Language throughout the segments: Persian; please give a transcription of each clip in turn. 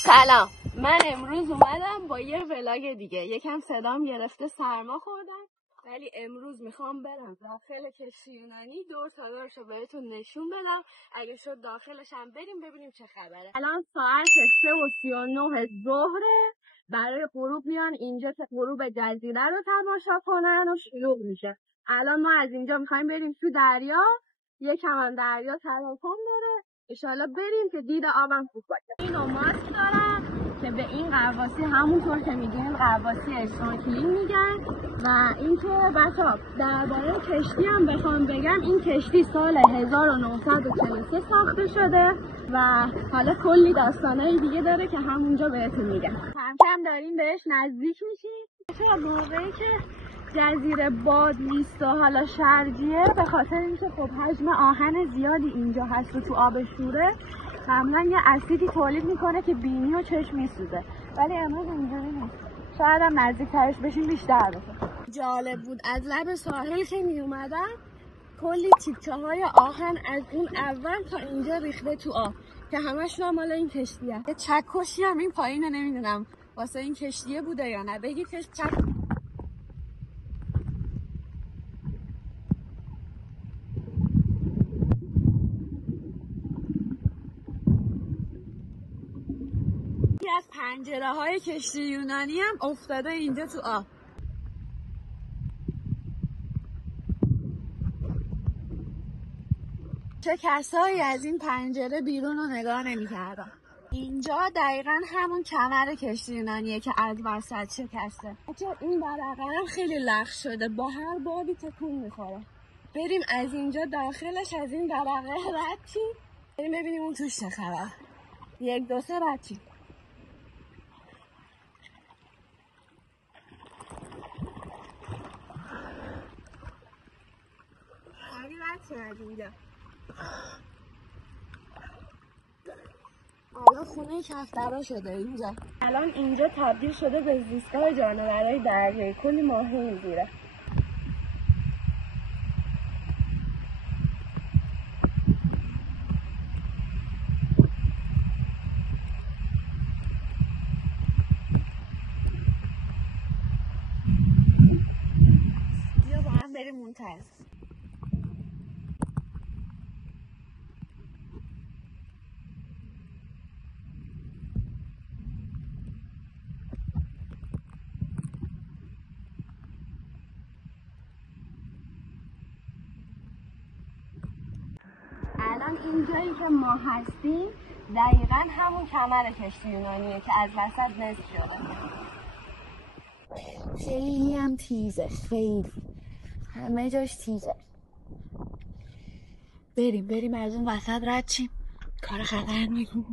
سلام، من امروز اومدم با یه ولاگ دیگه. یکم صدام گرفته، سرما خوردم، ولی امروز میخوام برم داخل کشتی یونانی دور تا دورشو بهتون نشون بدم. اگه شد داخلش هم بریم ببینیم چه خبره. الان ساعت 3:39 ظهره. برای غروب میان اینجا که غروب جزیره رو تماشا کنن و شروع میشه. الان ما از اینجا میخوایم بریم تو دریا. یکم هم دریا تلاطم داره، انشالله بریم که دید آبم خوب باشه. اینو ماسک دارم که به این غواصی همونطور که میدونیم غواصی اسنورکلینگ میگن. و اینکه بچه‌ها درباره کشتی هم بخوام بگم، این کشتی سال 1943 ساخته شده و حالا کلی داستانای دیگه داره که همونجا بهتون میگم. کم کم داریم بهش نزدیک میشیم. چرا موقعی که جزیره باد نیست و حالا شرجیه، به خاطر اینکه خب حجم آهن زیادی اینجا هست و تو آب شوره، معمولا یه اسیدی تولید میکنه که بینی و چشم میسوزه، ولی امروز اینجوری نیست. شاید هم نزدیک ترش بشیم بیشتر بشه. جالب بود از لب ساحل که می اومدم کلی تیکه های آهن از اون اول تا اینجا ریخته تو آب که همشون هم مال این کشتیه. یه چکشی هم این پایینه، نمیدونم واسه این کشتیه بوده یا نه. بگید که از پنجره های کشتی یونانی هم افتاده اینجا تو آب. چه کسایی از این پنجره بیرون رو نگاه نمی کردن. اینجا دقیقا همون کمر کشتی یونانیه که از وسط شکسته. این برقه هم خیلی لخت شده، با هر بادی تکون میخوره. بریم از اینجا داخلش از این برقه رد شیم، بریم ببینیم اون توش چه خبر. 1 2 3 رد شیم. الان خونه کفترا شده اینجا. الان اینجا تبدیل شده به زیستگاه جانورهای دریایی، کلی ماهی میگیره. بیا با هم بریم منتظر. الان اینجایی که ما هستیم دقیقا همون کمر کشتی یونانیه که از وسط نصف شده. خیلی هم تیزه، خیلی همه جاش تیزه. بریم از اون وسط رد شیم، کار خطرناکی.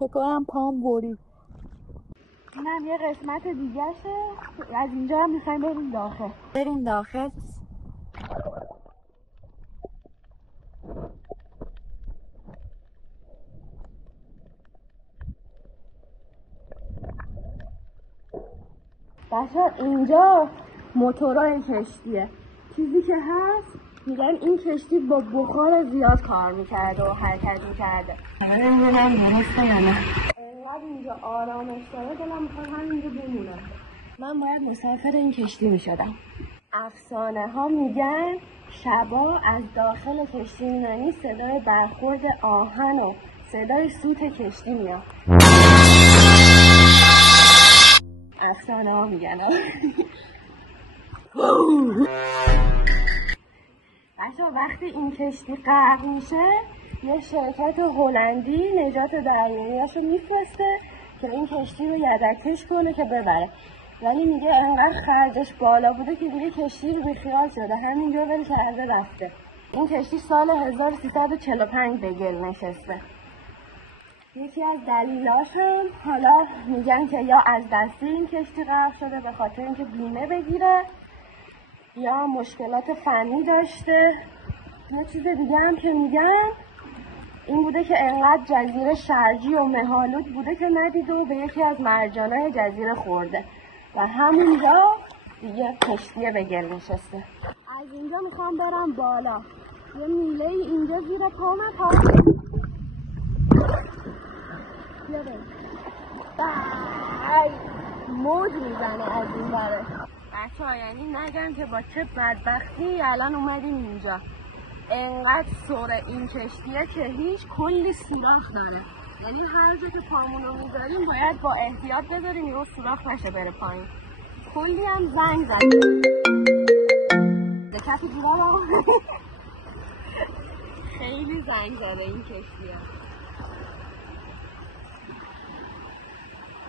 بکنم پام برید. اینم یه قسمت دیگه شه. از اینجا هم میخوایم بریم داخل. بچه اینجا موتورای کشتیه. چیزی که هست میگن این کشتی با بخار زیاد کار میکرده و حرکت میکرده. نمیدونم درسته یا نه. اینقدر اینجا آرامش داره دلم میخواد همینجا بمونم. من باید مسافر این کشتی میشدم. افسانه ها میگن شبا از داخل کشتی یونانی صدای برخورد آهن و صدای سوت کشتی میاد. افسانه ها میگن. بچه وقتی این کشتی غرق میشه یه شرکت هلندی نجات دریایی‌هاشو میفرسته که این کشتی رو یدک‌کش کنه که ببره، ولی میگه انقدر خرجش بالا بوده که دیگه کشتی رو بیخیال شده، همینجا ول کرده رفته. این کشتی سال 1345 به گل نشسته. یکی از دلیلاش هم حالا میگن که یا از دستی این کشتی غرق شده به خاطر اینکه بیمه بگیره، یا مشکلات فنی داشته. یه چیز دیگه هم که میگن این بوده که انقدر جزیره شرجی و مه‌آلود بوده که ندیده و به یکی از مرجانهای جزیره خورده و همونجا دیگه کشتیه به گل نشسته. از اینجا میخوام برم بالا. یه میله اینجا زیر پامه موج میزنه از این بره. بچه‌ها یعنی نگم که با چه بدبختی الان اومدیم اینجا. انقدر سر این کشتیه که هیچ کلی سوراخ داره. یعنی هر جا که پامونو میذاریم باید با احتیاط بذاریم یهو سوراخ نشه بره پایین. کلی هم زنگ زده. کف جورا خیلی زنگ زده این کشتیه.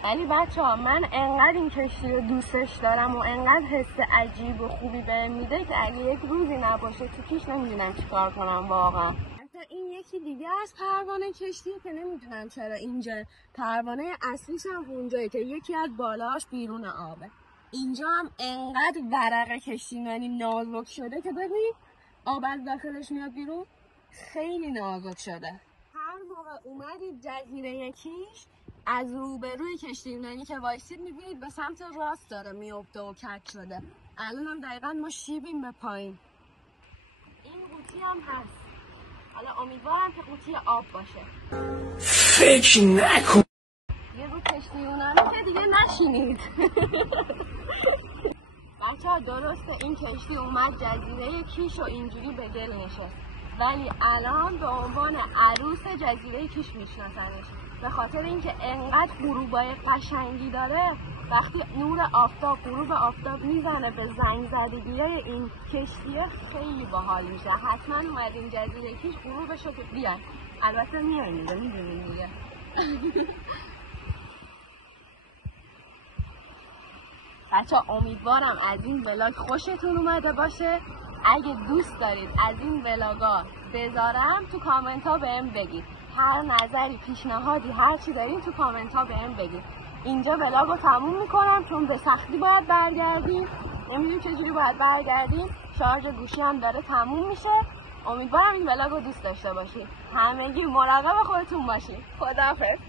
ولی بچه‌ها من انقدر این کشتی رو دوستش دارم و انقدر حس عجیب و خوبی بهم میده که اگه یک روزی نباشه تو پیش نمیدونم چیکار کنم واقعا. حتی این یکی دیگه از پروانه کشتیه که نمیدونم چرا اینجا پروانه اصلیش هم اونجایه که یکی از بالاش بیرون آبه. اینجا هم انقدر ورق کشتیرانی نازک شده که ببین آب از داخلش میاد بیرون. خیلی نازک شده. هر موقع اومدید جزیره یکیش از روبروی کشتیرانی که وایسید میبینید به سمت راست داره میفته و کج شده. الان هم دقیقا ما شیبیم به پایین. این قوطی هم هست. حالا امیدوارم که قوطی آب باشه. فکر نکن یه رو کشتیرانی که دیگه نشینید. بچه‌ها درسته این کشتی اومد جزیره کیش و اینجوری به گل نشست. ولی الان به عنوان عروس جزیره کیش میشناسنش. به خاطر اینکه انقدر غروبای قشنگی داره. وقتی نور آفتاب غروب آفتاب میزنه به زنگ زدگی‌های این کشتیه خیلی باحال میشه. حتما اومدین جزیره کیش غروبشو که بیاین. البته میاین دیگه میدونین دیگه. بچه امیدوارم از این ولاگ خوشتون اومده باشه. اگه دوست دارید از این ولاگا بذارم تو کامنت ها بهم بگید. هر نظری پیشنهادی هر چی دارین تو کامنت ها بهم بگید. اینجا ولاگو تموم میکنم چون به سختی باید برگردیم. نمیدونم چجوری باید برگردیم. شارژ گوشی هم داره تموم میشه. امیدوارم این ولاگو دوست داشته باشید. همگی مراقب خودتون باشید. خداحافظ.